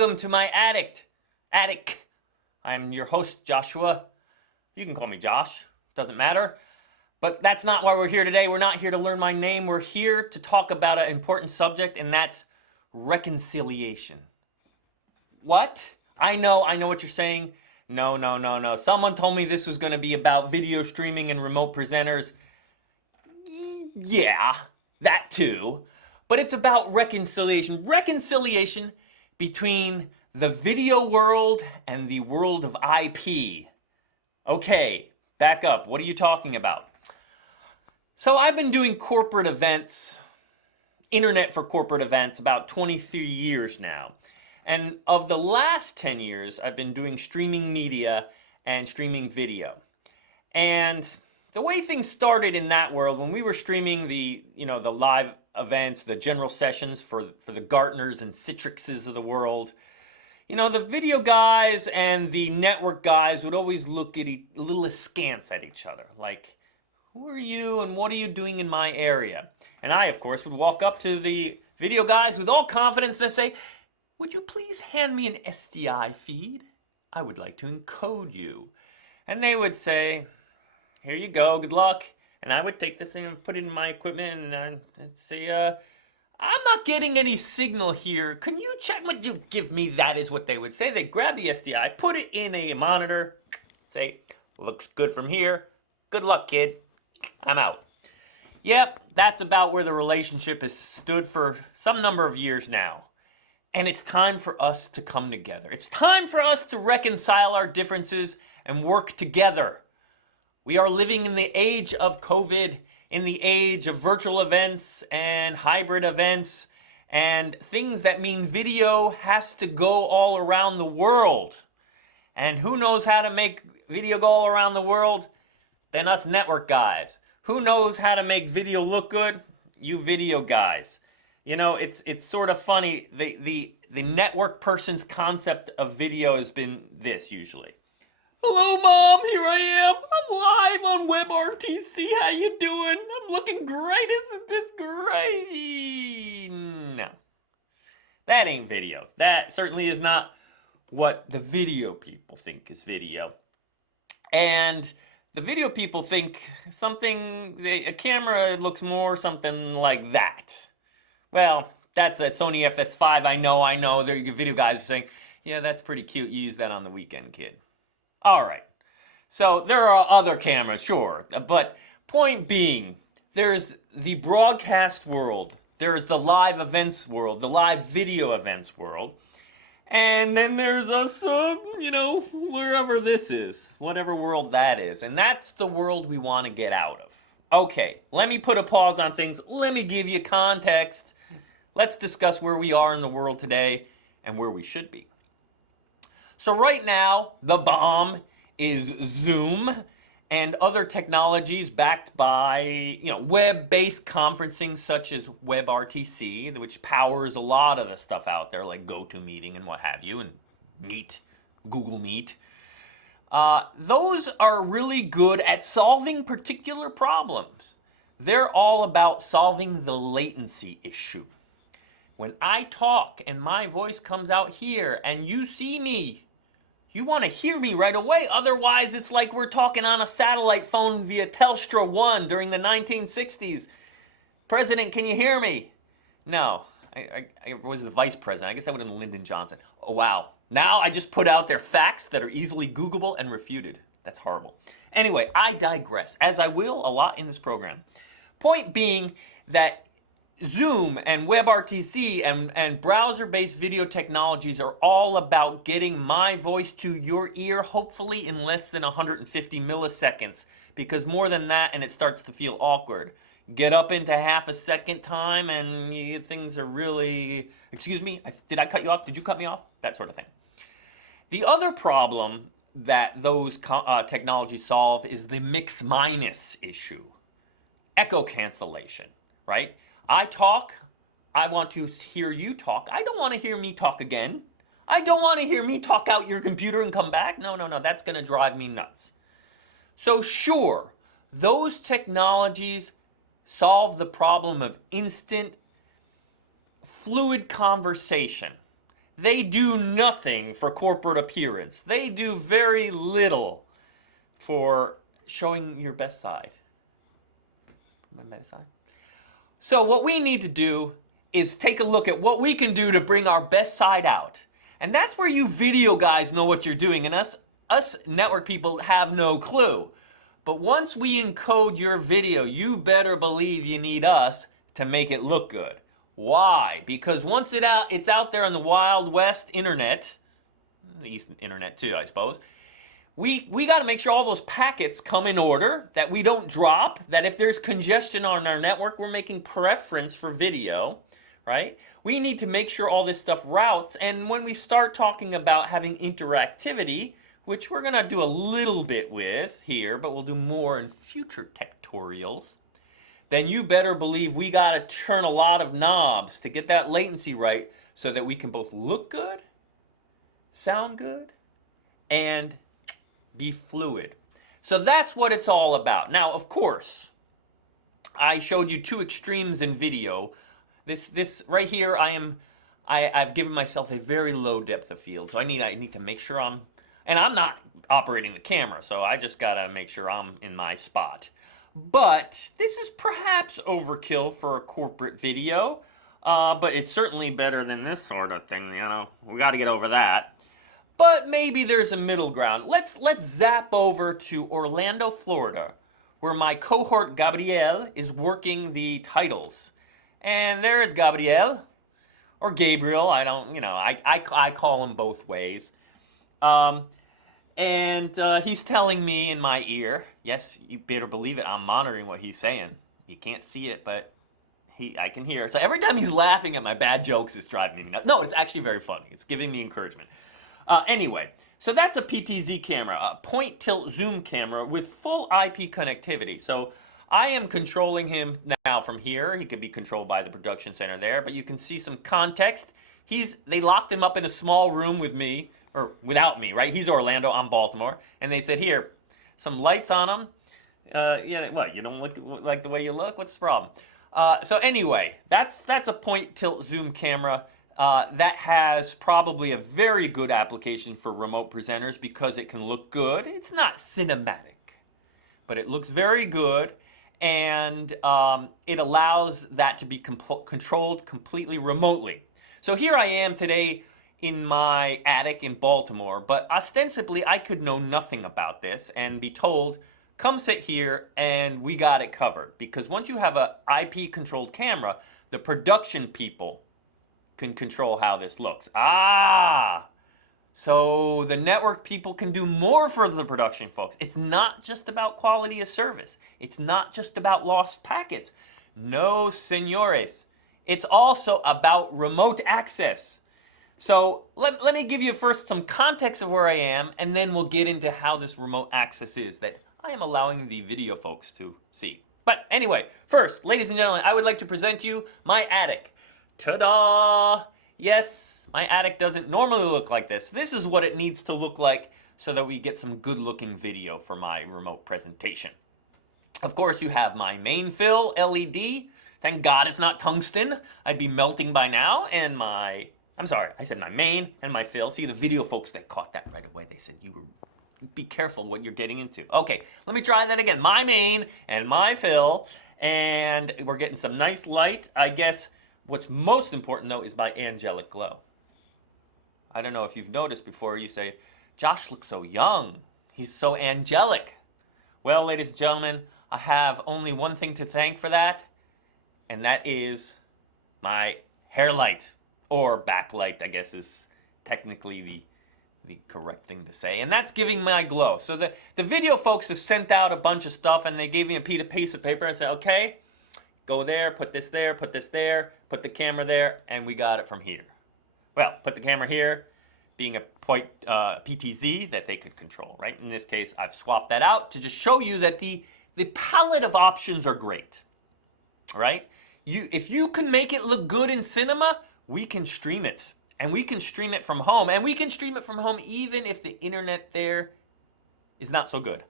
Welcome to my attic. I'm your host, Joshua. You can call me Josh, doesn't matter. But that's not why we're here today. We're not here to learn my name. We're here to talk about an important subject, and that's reconciliation. What? I know what you're saying. No. Someone told me this was going to be about video streaming and remote presenters. Yeah, that too. But it's about reconciliation. Reconciliation between the video world and the world of IP. Okay, back up. What are you talking about? So I've been doing corporate events, internet for corporate events, about 23 years now. And of the last 10 years, I've been doing streaming media and streaming video. And the way things started in that world, when we were streaming the live events, the general sessions for the Gartners and Citrixes of the world, the video guys and the network guys would always look at a little askance at each other, like, who are you and what are you doing in my area? And I, of course, would walk up to the video guys with all confidence and say, would you please hand me an SDI feed? I would like to encode you. And they would say, here you go, good luck. And I would take this thing and put it in my equipment and I'd say, I'm not getting any signal here. Can you check? Would you give me that is what they would say. They'd grab the SDI, put it in a monitor, say, looks good from here. Good luck, kid. I'm out. Yep, that's about where the relationship has stood for some number of years now. And it's time for us to come together. It's time for us to reconcile our differences and work together. We are living in the age of COVID, in the age of virtual events and hybrid events, and things that mean video has to go all around the world. And who knows how to make video go all around the world? Than us network guys. Who knows how to make video look good? You video guys. It's sort of funny. The network person's concept of video has been this usually. Hello, Mom. Here I am. I'm live on WebRTC. How you doing? I'm looking great. Isn't this great? No. That ain't video. That certainly is not what the video people think is video. And the video people think a camera looks more something like that. Well, that's a Sony FS5. I know. The video guys are saying, yeah, that's pretty cute. You use that on the weekend, kid. All right. So there are other cameras, sure. But point being, there's the broadcast world. There's the live events world, the live video events world. And then there's us, wherever this is, whatever world that is. And that's the world we want to get out of. Okay, let me put a pause on things. Let me give you context. Let's discuss where we are in the world today and where we should be. So right now, the bomb is Zoom and other technologies backed by, web-based conferencing such as WebRTC, which powers a lot of the stuff out there like GoToMeeting and what have you, and Meet, Google Meet. Those are really good at solving particular problems. They're all about solving the latency issue. When I talk and my voice comes out here and you see me, you want to hear me right away. Otherwise, it's like we're talking on a satellite phone via Telstra 1 during the 1960s. President, can you hear me? No, I was the vice president. I guess that would have been Lyndon Johnson. Oh, wow. Now I just put out there facts that are easily Googleable and refuted. That's horrible. Anyway, I digress, as I will a lot in this program. Point being that Zoom and WebRTC and browser-based video technologies are all about getting my voice to your ear, hopefully in less than 150 milliseconds, because more than that and it starts to feel awkward. Get up into half a second time and things are really, excuse me, did I cut you off? Did you cut me off? That sort of thing. The other problem that those technologies solve is the mix-minus issue. Echo cancellation, right? I talk, I want to hear you talk. I don't want to hear me talk again. I don't want to hear me talk out your computer and come back. No, that's going to drive me nuts. So sure, those technologies solve the problem of instant, fluid conversation. they do nothing for corporate appearance. They do very little for showing your best side. My best side. So what we need to do is take a look at what we can do to bring our best side out. And that's where you video guys know what you're doing, and us network people have no clue. But once we encode your video, you better believe you need us to make it look good. Why? Because once it's out there on the Wild West internet, the East internet too, I suppose, we got to make sure all those packets come in order, that we don't drop, that if there's congestion on our network, we're making preference for video, right? We need to make sure all this stuff routes, and when we start talking about having interactivity, which we're going to do a little bit with here, but we'll do more in future Techtorials, then you better believe we got to turn a lot of knobs to get that latency right so that we can both look good, sound good, and be fluid. So that's what it's all about. Now, of course, I showed you two extremes in video. This right here, I've given myself a very low depth of field, so I need to make sure I'm not operating the camera, so I just gotta make sure I'm in my spot. But this is perhaps overkill for a corporate video, but it's certainly better than this sort of thing, you know. We got to get over that. But maybe there's a middle ground. Let's zap over to Orlando, Florida, where my cohort Gabriel is working the titles. And there is Gabriel, or Gabriel. I don't, you know, I call him both ways. And he's telling me in my ear, yes, you better believe it, I'm monitoring what he's saying. You can't see it, but I can hear it. So every time he's laughing at my bad jokes, it's driving me nuts. No, it's actually very funny. It's giving me encouragement. Anyway, so that's a PTZ camera, a point tilt zoom camera with full IP connectivity. So I am controlling him now from here. He could be controlled by the production center there, but you can see some context. They locked him up in a small room with me, or without me, right? He's Orlando, I'm Baltimore. And they said, here, some lights on him. Yeah, what, you don't look like the way you look? What's the problem? So anyway, that's a point tilt zoom camera that has probably a very good application for remote presenters because it can look good. It's not cinematic, but it looks very good, and it allows that to be controlled completely remotely. So here I am today in my attic in Baltimore, but ostensibly I could know nothing about this and be told, come sit here and we got it covered. Because once you have a IP controlled camera, the production people can control how this looks. So the network people can do more for the production folks. It's not just about quality of service. It's not just about lost packets. No, senores. It's also about remote access. So let me give you first some context of where I am, and then we'll get into how this remote access is that I am allowing the video folks to see. But anyway, first, ladies and gentlemen, I would like to present to you my attic. Ta-da! Yes, my attic doesn't normally look like this. This is what it needs to look like so that we get some good-looking video for my remote presentation. Of course, you have my main fill LED. Thank God it's not tungsten. I'd be melting by now. And I'm sorry, I said my main and my fill. See, the video folks, they caught that right away. They said, be careful what you're getting into. Okay, let me try that again. My main and my fill. And we're getting some nice light. I guess what's most important, though, is my angelic glow. I don't know if you've noticed before, you say, Josh looks so young. He's so angelic. Well, ladies and gentlemen, I have only one thing to thank for that, and that is my hair light, or backlight, I guess is technically the correct thing to say, and that's giving my glow. So the video folks have sent out a bunch of stuff, and they gave me a piece of paper and said, okay, go there, put this there, put this there, put the camera there, and we got it from here. Well, put the camera here, being a point PTZ that they could control, right? In this case, I've swapped that out to just show you that the palette of options are great, right? If you can make it look good in cinema, we can stream it. And we can stream it from home. And we can stream it from home even if the internet there is not so good.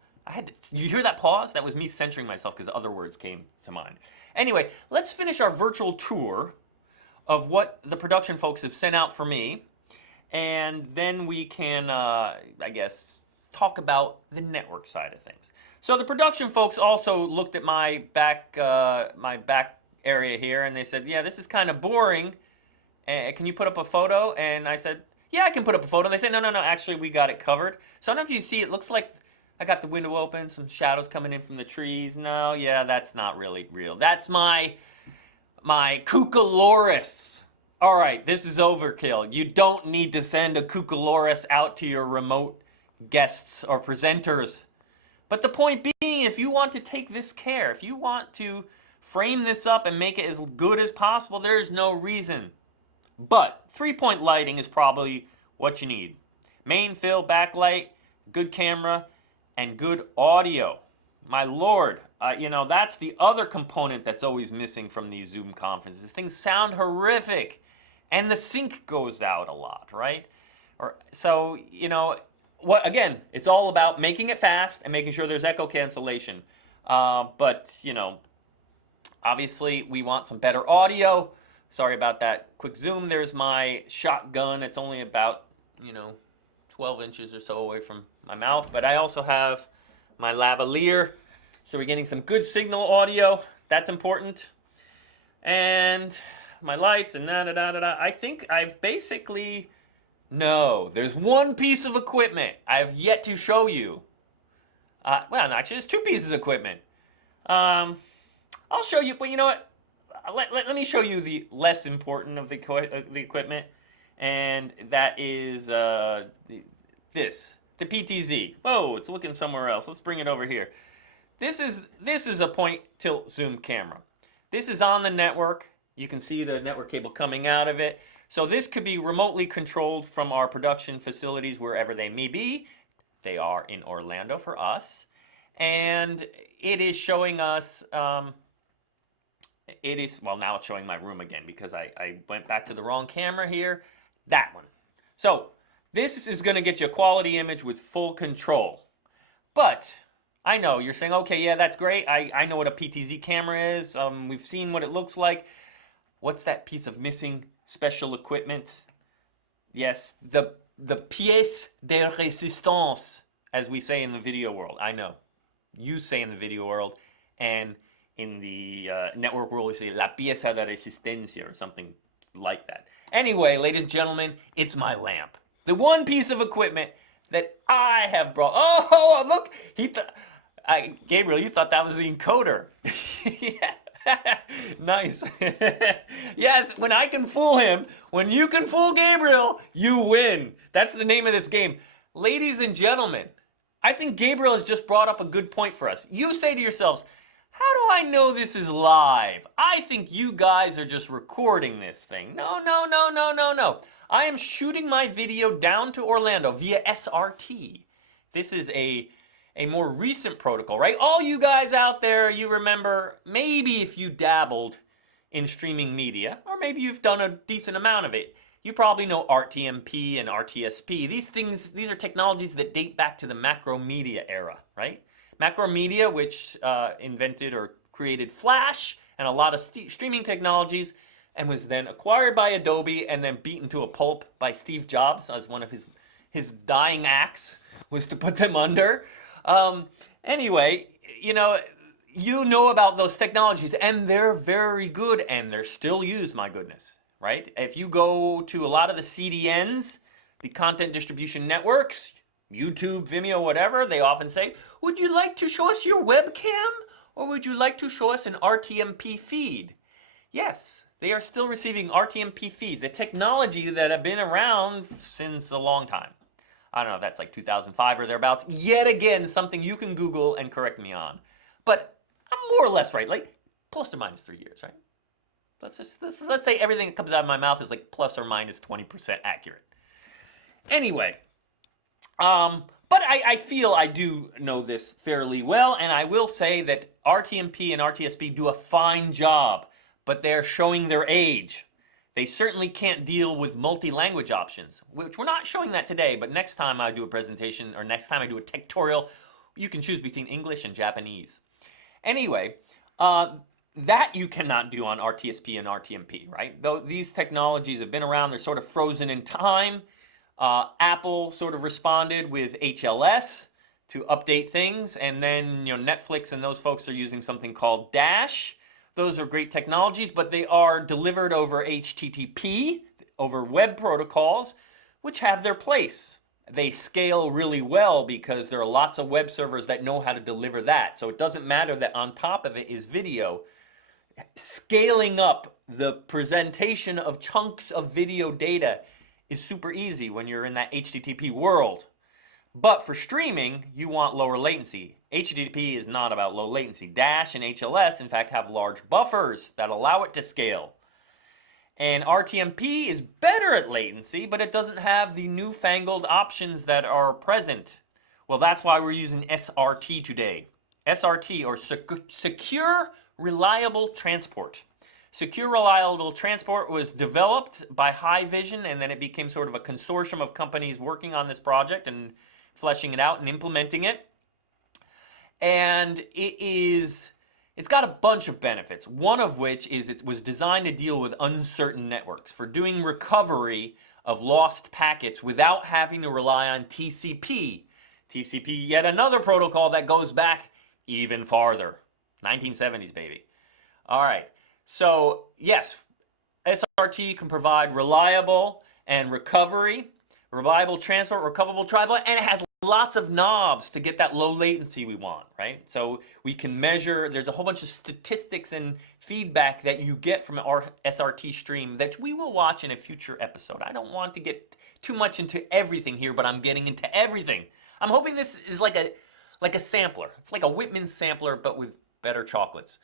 You hear that pause? That was me censoring myself because other words came to mind. Anyway, let's finish our virtual tour of what the production folks have sent out for me. and then we can, I guess, talk about the network side of things. So the production folks also looked at my back area here, and they said, "Yeah, this is kind of boring. Can you put up a photo?" And I said, "Yeah, I can put up a photo." And they said, "No, no, no. Actually, we got it covered." So I don't know if you see. It looks like I got the window open, some shadows coming in from the trees. No, yeah, that's not really real. That's my Cucaloris. All right, this is overkill. You don't need to send a Cucaloris out to your remote guests or presenters. But the point being, if you want to take this care, if you want to frame this up and make it as good as possible, there's no reason. But 3-point lighting is probably what you need. Main, fill, backlight, good camera, and good audio. My lord, that's the other component that's always missing from these Zoom conferences. Things sound horrific, and the sync goes out a lot, right? So, what again? It's all about making it fast and making sure there's echo cancellation. But obviously, we want some better audio. Sorry about that quick zoom. There's my shotgun. It's only about 12 inches or so away from my mouth, but I also have my lavalier, so we're getting some good signal audio. That's important. And my lights and da-da-da-da-da. I think I've basically... No, there's one piece of equipment I have yet to show you. Well, actually, there's 2 pieces of equipment. I'll show you, but you know what? Let me show you the less important of the equipment, and that is the PTZ. Whoa, it's looking somewhere else. Let's bring it over here. This is a point tilt zoom camera. This is on the network. You can see the network cable coming out of it. So this could be remotely controlled from our production facilities wherever they may be. They are in Orlando for us. And it is showing us, now it's showing my room again because I went back to the wrong camera here. That one. So this is going to get you a quality image with full control. But I know you're saying, okay, yeah, that's great. I know what a PTZ camera is. We've seen what it looks like. What's that piece of missing special equipment? Yes, the pièce de résistance, as we say in the video world. I know. You say in the video world, and in the network world, we say la pieza de resistencia or something like that. Anyway, ladies and gentlemen, it's my lamp. The one piece of equipment that I have brought. Oh, look! Gabriel, you thought that was the encoder. Yeah. Nice. Yes, when I can fool him, when you can fool Gabriel, you win. That's the name of this game. Ladies and gentlemen, I think Gabriel has just brought up a good point for us. You say to yourselves, how do I know this is live? I think you guys are just recording this thing. No. I am shooting my video down to Orlando via SRT. This is a more recent protocol, right? All you guys out there, you remember, maybe if you dabbled in streaming media, or maybe you've done a decent amount of it, you probably know RTMP and RTSP. These are technologies that date back to the Macromedia era, right? Macromedia, which invented or created Flash and a lot of streaming technologies, and was then acquired by Adobe and then beaten to a pulp by Steve Jobs as one of his dying acts was to put them under. Anyway, you know about those technologies, and they're very good, and they're still used, my goodness, right? If you go to a lot of the CDNs, the content distribution networks, YouTube, Vimeo, whatever, they often say, would you like to show us your webcam, or would you like to show us an RTMP feed? Yes, they are still receiving RTMP feeds, a technology that have been around since a long time. I don't know if that's like 2005 or thereabouts. Yet again, something you can Google and correct me on. But I'm more or less right, like plus or minus 3 years, right? Let's say everything that comes out of my mouth is like plus or minus 20% accurate. Anyway, but I feel I do know this fairly well, and I will say that RTMP and RTSP do a fine job, but they're showing their age. They certainly can't deal with multi-language options, which we're not showing that today, but next time I do a presentation or next time I do a Techtorial, you can choose between English and Japanese. Anyway, that you cannot do on RTSP and RTMP, right? Though these technologies have been around, they're sort of frozen in time. Apple sort of responded with HLS to update things, and then Netflix and those folks are using something called Dash. Those are great technologies, but they are delivered over HTTP, over web protocols, which have their place. They scale really well because there are lots of web servers that know how to deliver that. So it doesn't matter that on top of it is video. Scaling up the presentation of chunks of video data is super easy when you're in that HTTP world. But for streaming, you want lower latency. HTTP is not about low latency. Dash and HLS, in fact, have large buffers that allow it to scale. And RTMP is better at latency, but it doesn't have the newfangled options that are present. Well, that's why we're using SRT today. SRT, or Secure Reliable Transport. Secure Reliable Transport was developed by High Vision, and then it became sort of a consortium of companies working on this project and fleshing it out and implementing it. And it's got a bunch of benefits, one of which is it was designed to deal with uncertain networks, for doing recovery of lost packets without having to rely on TCP. TCP, yet another protocol that goes back even farther. 1970s, baby. All right, so yes, SRT can provide reliable and reliable transport, recoverable tribal, and it has lots of knobs to get that low latency we want, right? So we can measure, there's a whole bunch of statistics and feedback that you get from our SRT stream that we will watch in a future episode. I don't want to get too much into everything here, but I'm getting into everything. I'm hoping this is like a sampler. It's like a Whitman sampler, but with better chocolates.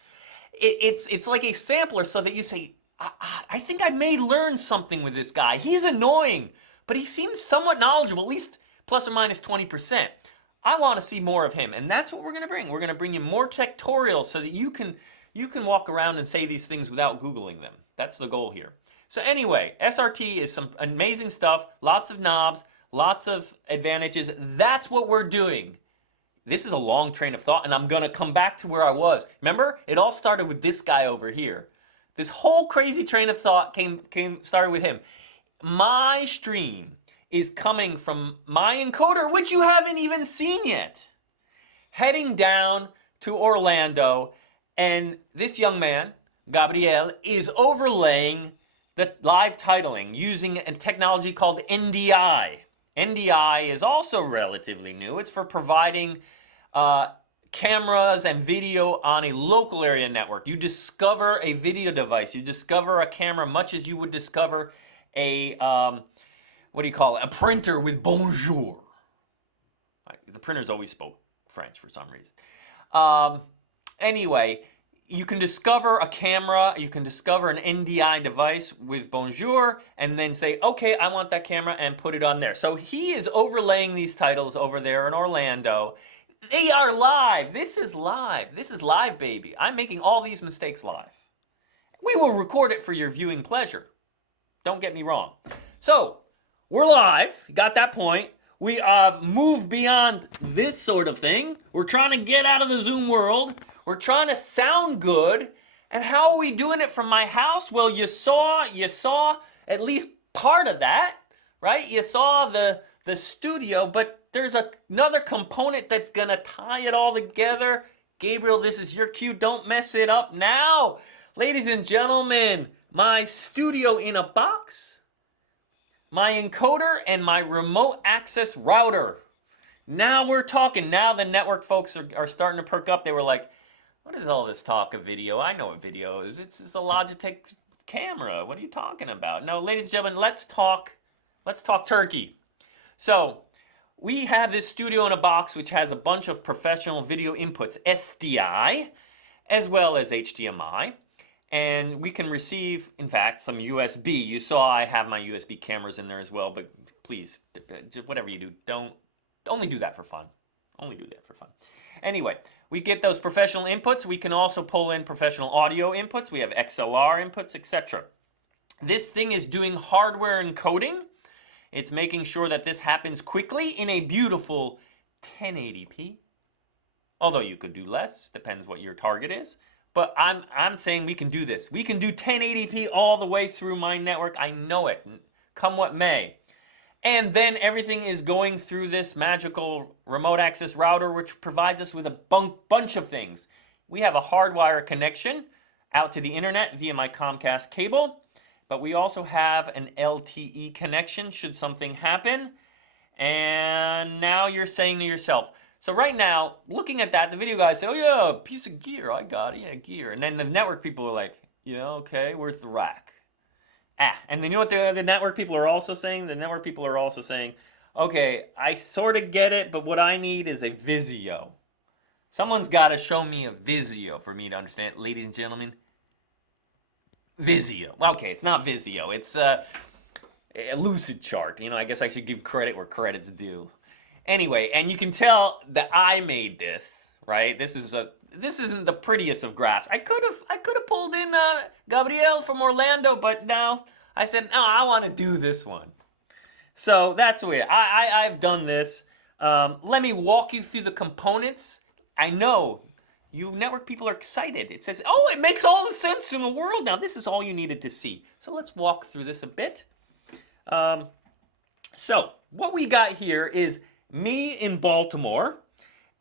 It's like a sampler so that you say, I think I may learn something with this guy. He's annoying, but he seems somewhat knowledgeable, at least plus or minus 20%. I want to see more of him, and that's what we're going to bring. We're going to bring you more Techtorials so that you can walk around and say these things without Googling them. That's the goal here. So anyway, SRT is some amazing stuff, lots of knobs, lots of advantages. That's what we're doing. This is a long train of thought, and I'm going to come back to where I was. Remember, it all started with this guy over here. This whole crazy train of thought started with him. My stream is coming from my encoder, which you haven't even seen yet, heading down to Orlando, and this young man, Gabriel, is overlaying the live titling using a technology called NDI. NDI is also relatively new. It's for providing cameras and video on a local area network. You discover a video device, you discover a camera much as you would discover a what do you call it? A printer with bonjour. The printers always spoke French for some reason. Anyway, you can discover a camera, you can discover an NDI device with bonjour, and then say, okay, I want that camera, and put it on there. So he is overlaying these titles over there in Orlando. They are live. This is live. This is live, baby. I'm making all these mistakes live. We will record it for your viewing pleasure. Don't get me wrong. So, we're live, got that point. We have moved beyond this sort of thing. We're trying to get out of the Zoom world. We're trying to sound good. And how are we doing it from my house? Well, you saw at least part of that, right? You saw the studio, but there's another component that's gonna tie it all together. Gabriel, this is your cue. Don't mess it up now. Ladies and gentlemen, my studio in a box, my encoder, and my remote access router. Now we're talking. Now the network folks are starting to perk up. They were like, what is all this talk of video? I know what video is. It's a Logitech camera. What are you talking about? No, ladies and gentlemen, let's talk turkey. So we have this studio in a box which has a bunch of professional video inputs, SDI, as well as HDMI. And we can receive, in fact, some USB. You saw I have my USB cameras in there as well, but please, whatever you do, don't only do that for fun. Only do that for fun. Anyway, we get those professional inputs. We can also pull in professional audio inputs. We have XLR inputs, etc. This thing is doing hardware encoding. It's making sure that this happens quickly in a beautiful 1080p. Although you could do less, depends what your target is. But I'm saying we can do this. We can do 1080p all the way through my network. I know it. Come what may. And then everything is going through this magical remote access router, which provides us with a bunch of things. We have a hardwire connection out to the internet via my Comcast cable, but we also have an LTE connection should something happen. And now you're saying to yourself, so right now, looking at that, the video guys say, oh yeah, piece of gear, I got it, yeah, gear. And then the network people are like, yeah, okay, where's the rack? And then you know what the network people are also saying? The network people are also saying, okay, I sort of get it, but what I need is a Vizio. Someone's got to show me a Vizio for me to understand, ladies and gentlemen. Vizio. Okay, it's not Vizio. It's a Lucid Chart. You know, I guess I should give credit where credit's due. Anyway, and you can tell that I made this, right? This isn't the prettiest of graphs. I could have pulled in Gabriel from Orlando, but no, I said no. I want to do this one. So that's weird. I've done this. Let me walk you through the components. I know you network people are excited. It says, oh, it makes all the sense in the world now. This is all you needed to see. So let's walk through this a bit. So what we got here is me in Baltimore,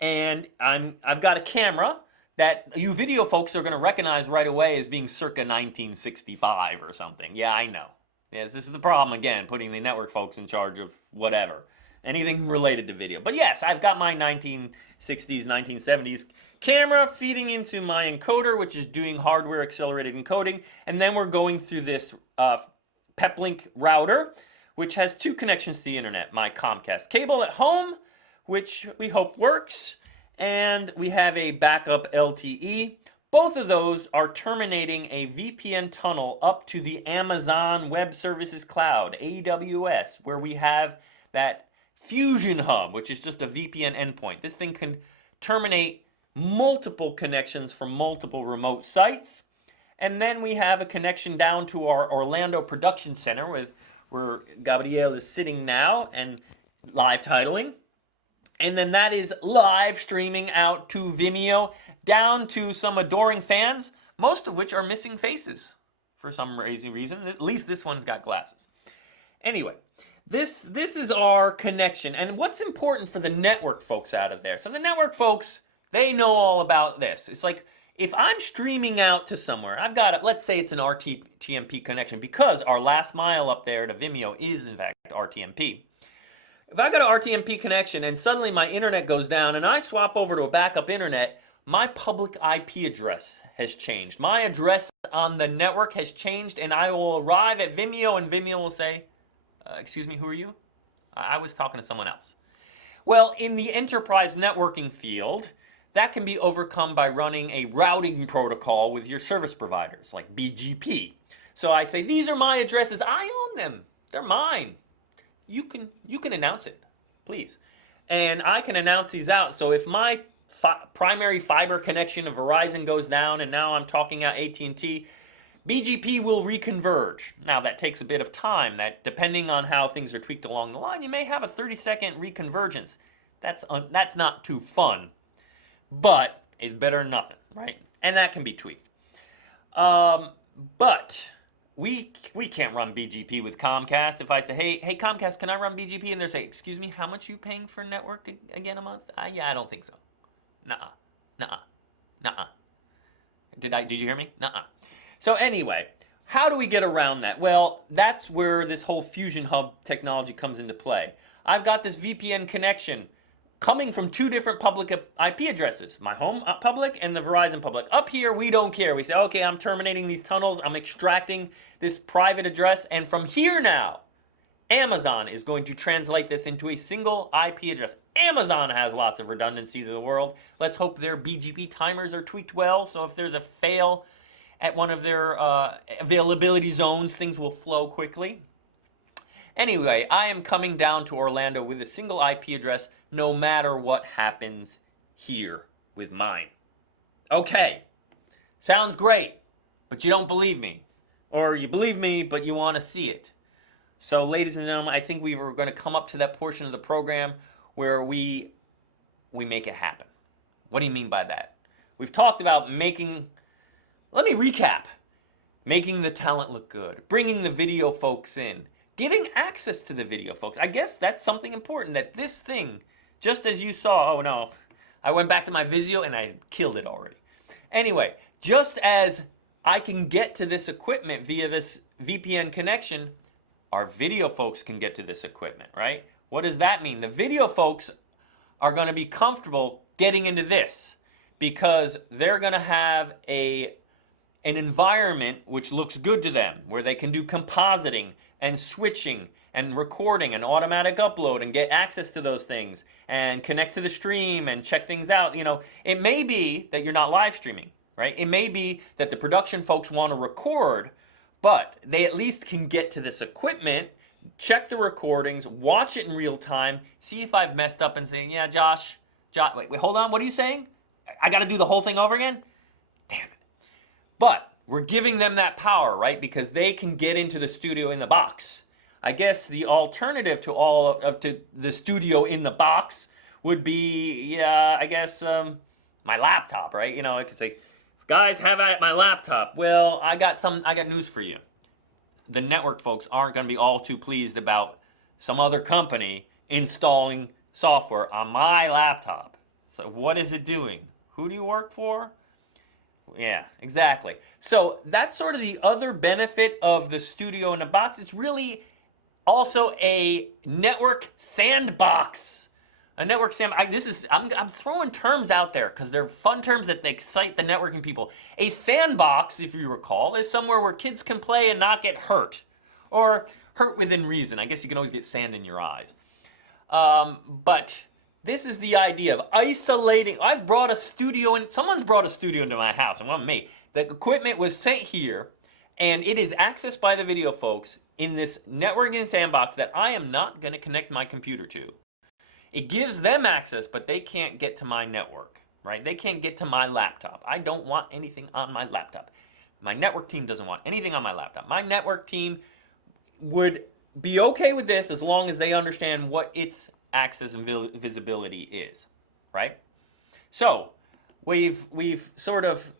and I've got a camera that you video folks are going to recognize right away as being circa 1965 or something. Yeah, I know. Yes, this is the problem again, putting the network folks in charge of whatever. Anything related to video. But yes, I've got my 1960s, 1970s camera feeding into my encoder, which is doing hardware accelerated encoding. And then we're going through this Peplink router, which has two connections to the internet. My Comcast cable at home, which we hope works, and we have a backup LTE. Both of those are terminating a VPN tunnel up to the Amazon Web Services Cloud, AWS, where we have that Fusion Hub, which is just a VPN endpoint. This thing can terminate multiple connections from multiple remote sites. And then we have a connection down to our Orlando production center where Gabriel is sitting now and live titling. And then that is live streaming out to Vimeo, down to some adoring fans, most of which are missing faces for some crazy reason. At least this one's got glasses. Anyway, this is our connection. And what's important for the network folks out of there? So the network folks, they know all about this. It's like, if I'm streaming out to somewhere, I've got, let's say it's an RTMP connection, because our last mile up there to Vimeo is in fact RTMP. If I got an RTMP connection and suddenly my internet goes down and I swap over to a backup internet, my public IP address has changed. My address on the network has changed, and I will arrive at Vimeo and Vimeo will say, excuse me, who are you? I was talking to someone else. Well, in the enterprise networking field, that can be overcome by running a routing protocol with your service providers, like BGP. So I say, these are my addresses. I own them. They're mine. You can announce it, please. And I can announce these out. So if my primary fiber connection of Verizon goes down and now I'm talking out AT&T, BGP will reconverge. Now that takes a bit of time. That, depending on how things are tweaked along the line, you may have a 30-second reconvergence. That's not too fun, but it's better than nothing, right? And that can be tweaked. But we can't run BGP with Comcast. If I say, hey Comcast, can I run BGP? And they say, excuse me, how much are you paying for network again a month? Yeah, I don't think so. Nuh-uh. Did you hear me? Nuh-uh. So anyway, how do we get around that? Well, that's where this whole Fusion Hub technology comes into play. I've got this VPN connection coming from two different public IP addresses, my home public and the Verizon public. Up here, we don't care. We say, okay, I'm terminating these tunnels. I'm extracting this private address. And from here now, Amazon is going to translate this into a single IP address. Amazon has lots of redundancy to the world. Let's hope their BGP timers are tweaked well. So if there's a fail at one of their availability zones, things will flow quickly. Anyway, I am coming down to Orlando with a single IP address no matter what happens here with mine. Okay, sounds great, but you don't believe me. Or you believe me, but you want to see it. So ladies and gentlemen, I think we were going to come up to that portion of the program where we make it happen. What do you mean by that? We've talked about making, let me recap, making the talent look good, bringing the video folks in, giving access to the video, folks. I guess that's something important, that this thing, just as you saw, oh no, I went back to my Vizio and I killed it already. Anyway, just as I can get to this equipment via this VPN connection, our video folks can get to this equipment, right? What does that mean? The video folks are going to be comfortable getting into this because they're going to have an environment which looks good to them, where they can do compositing and switching and recording and automatic upload and get access to those things and connect to the stream and check things out. You know, it may be that you're not live streaming, right? It may be that the production folks want to record, but they at least can get to this equipment, check the recordings, watch it in real time, see if I've messed up and saying, yeah, Josh, wait, hold on, what are you saying? I got to do the whole thing over again? Damn it. But we're giving them that power, right? Because they can get into the studio in the box. I guess the alternative to the studio in the box would be, yeah, I guess my laptop, right? You know, I could say, guys, have at my laptop. Well, I got news for you. The network folks aren't going to be all too pleased about some other company installing software on my laptop. So what is it doing? Who do you work for? Yeah, exactly. So that's sort of the other benefit of the studio in a box. It's really also a network sandbox. A network sandbox. I'm throwing terms out there because they're fun terms that excite the networking people. A sandbox, if you recall, is somewhere where kids can play and not get hurt, or hurt within reason. I guess you can always get sand in your eyes. But this is the idea of isolating. I've brought a studio in. Someone's brought a studio into my house. It wasn't me. The equipment was sent here, and it is accessed by the video folks in this networking sandbox that I am not going to connect my computer to. It gives them access, but they can't get to my network, right? They can't get to my laptop. I don't want anything on my laptop. My network team doesn't want anything on my laptop. My network team would be okay with this as long as they understand what its access and visibility is, right? So we've sort of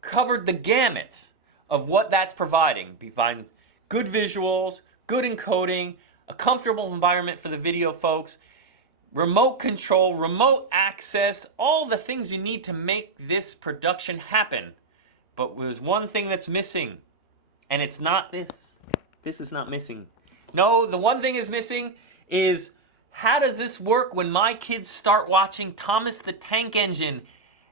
covered the gamut of what that's providing. Providing good visuals, good encoding, a comfortable environment for the video folks, remote control, remote access, all the things you need to make this production happen. But there's one thing that's missing, and it's not this. This is not missing. No, the one thing is missing is, how does this work when my kids start watching Thomas the Tank Engine?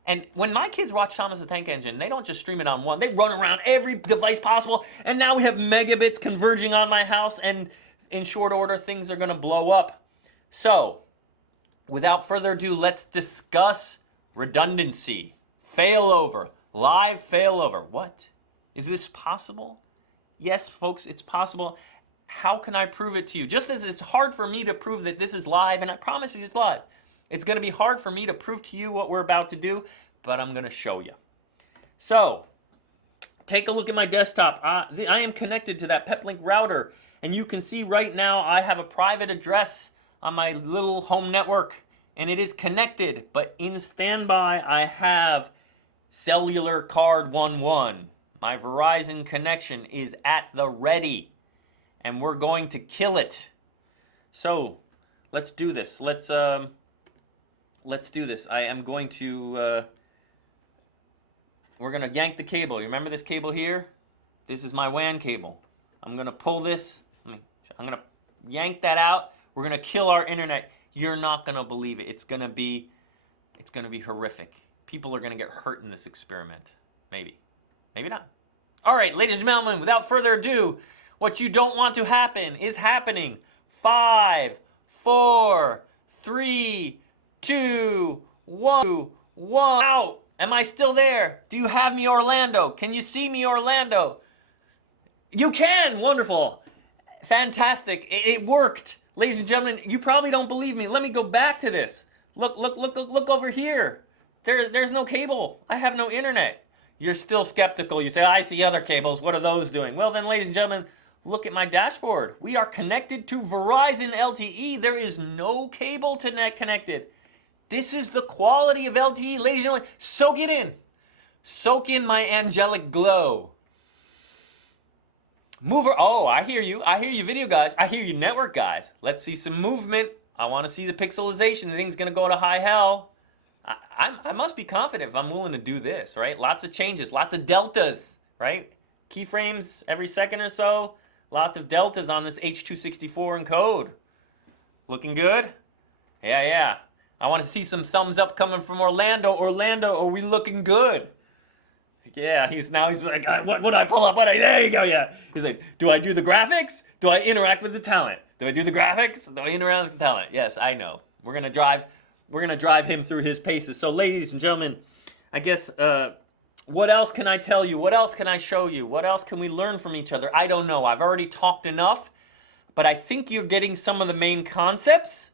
And when my kids watch Thomas the Tank Engine, they don't just stream it on one. They run around every device possible. And now we have megabits converging on my house, and in short order, things are going to blow up. So, without further ado, let's discuss redundancy, failover, live failover. What? Is this possible? Yes, folks, it's possible. How can I prove it to you? Just as it's hard for me to prove that this is live, and I promise you it's live, it's going to be hard for me to prove to you what we're about to do, but I'm going to show you. So, take a look at my desktop. I am connected to that Peplink router, and you can see right now I have a private address on my little home network, and it is connected, but in standby I have cellular card 11. My Verizon connection is at the ready, and we're going to kill it. So let's do this. Let's do this. I am going to we're gonna yank the cable. You remember this cable here? This is my WAN cable. I'm gonna pull this. I'm gonna yank that out. We're gonna kill our internet. You're not gonna believe it. It's gonna be horrific. People are gonna get hurt in this experiment. Maybe not. All right, ladies and gentlemen, without further ado, what you don't want to happen is happening. 5, 4, 3, 2, 1, out. Am I still there? Do you have me, Orlando? Can you see me, Orlando? You can. Wonderful. Fantastic. It worked. Ladies and gentlemen, you probably don't believe me. Let me go back to this. Look over here. There's no cable. I have no internet. You're still skeptical. You say, I see other cables. What are those doing? Well then, ladies and gentlemen, look at my dashboard. We are connected to Verizon LTE. There is no cable to net connected. This is the quality of LTE. Ladies and gentlemen, soak it in. Soak in my angelic glow. Mover. Oh, I hear you. I hear you, video guys. I hear you, network guys. Let's see some movement. I want to see the pixelization. The thing's going to go to high hell. I must be confident if I'm willing to do this, right? Lots of changes, lots of deltas, right? Keyframes every second or so. Lots of deltas on this H.264 encode. Looking good? Yeah, yeah. I want to see some thumbs up coming from Orlando. Orlando, are we looking good? Yeah, he's like, what would I pull up? There you go, yeah. He's like, do I do the graphics? Do I interact with the talent? Do I do the graphics? Do I interact with the talent? Yes, I know. We're gonna drive him through his paces. So, ladies and gentlemen, I guess what else can I tell you? What else can I show you? What else can we learn from each other? I don't know. I've already talked enough, but I think you're getting some of the main concepts.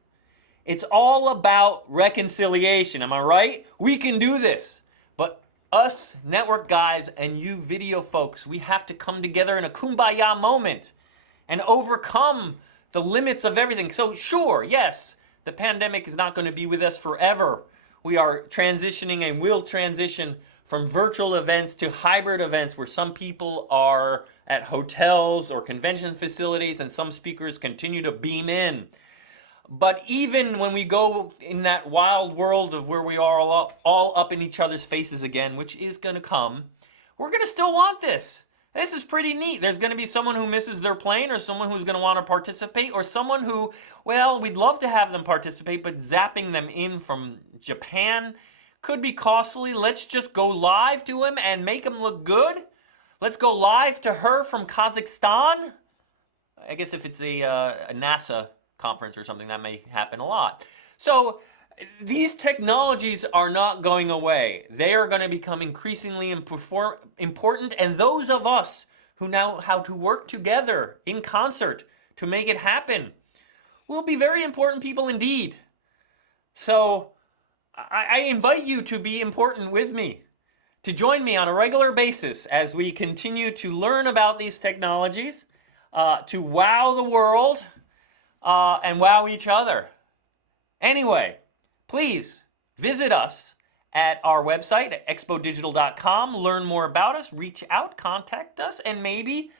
It's all about reconciliation. Am I right? We can do this. But us network guys and you video folks, we have to come together in a kumbaya moment and overcome the limits of everything. So sure, yes, the pandemic is not going to be with us forever. We are transitioning and will transition from virtual events to hybrid events where some people are at hotels or convention facilities and some speakers continue to beam in. But even when we go in that wild world of where we are all up in each other's faces again, which is going to come, we're going to still want this. This is pretty neat. There's going to be someone who misses their plane or someone who's going to want to participate or someone who, well, we'd love to have them participate, but zapping them in from Japan could be costly. Let's just go live to him and make him look good. Let's go live to her from Kazakhstan. I guess if it's a NASA conference or something, that may happen a lot. So these technologies are not going away. They are going to become increasingly important, and those of us who know how to work together in concert to make it happen will be very important people indeed. So I invite you to be important with me, to join me on a regular basis as we continue to learn about these technologies, to wow the world, and wow each other. Anyway, please visit us at our website at Xpodigital.com. Learn more about us, reach out, contact us, and maybe,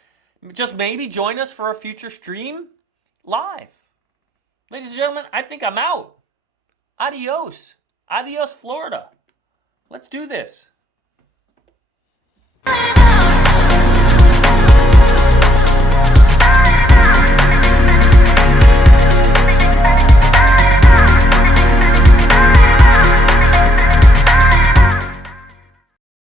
just maybe, join us for a future stream live. Ladies and gentlemen, I think I'm out. Adios. Adios, Florida. Let's do this.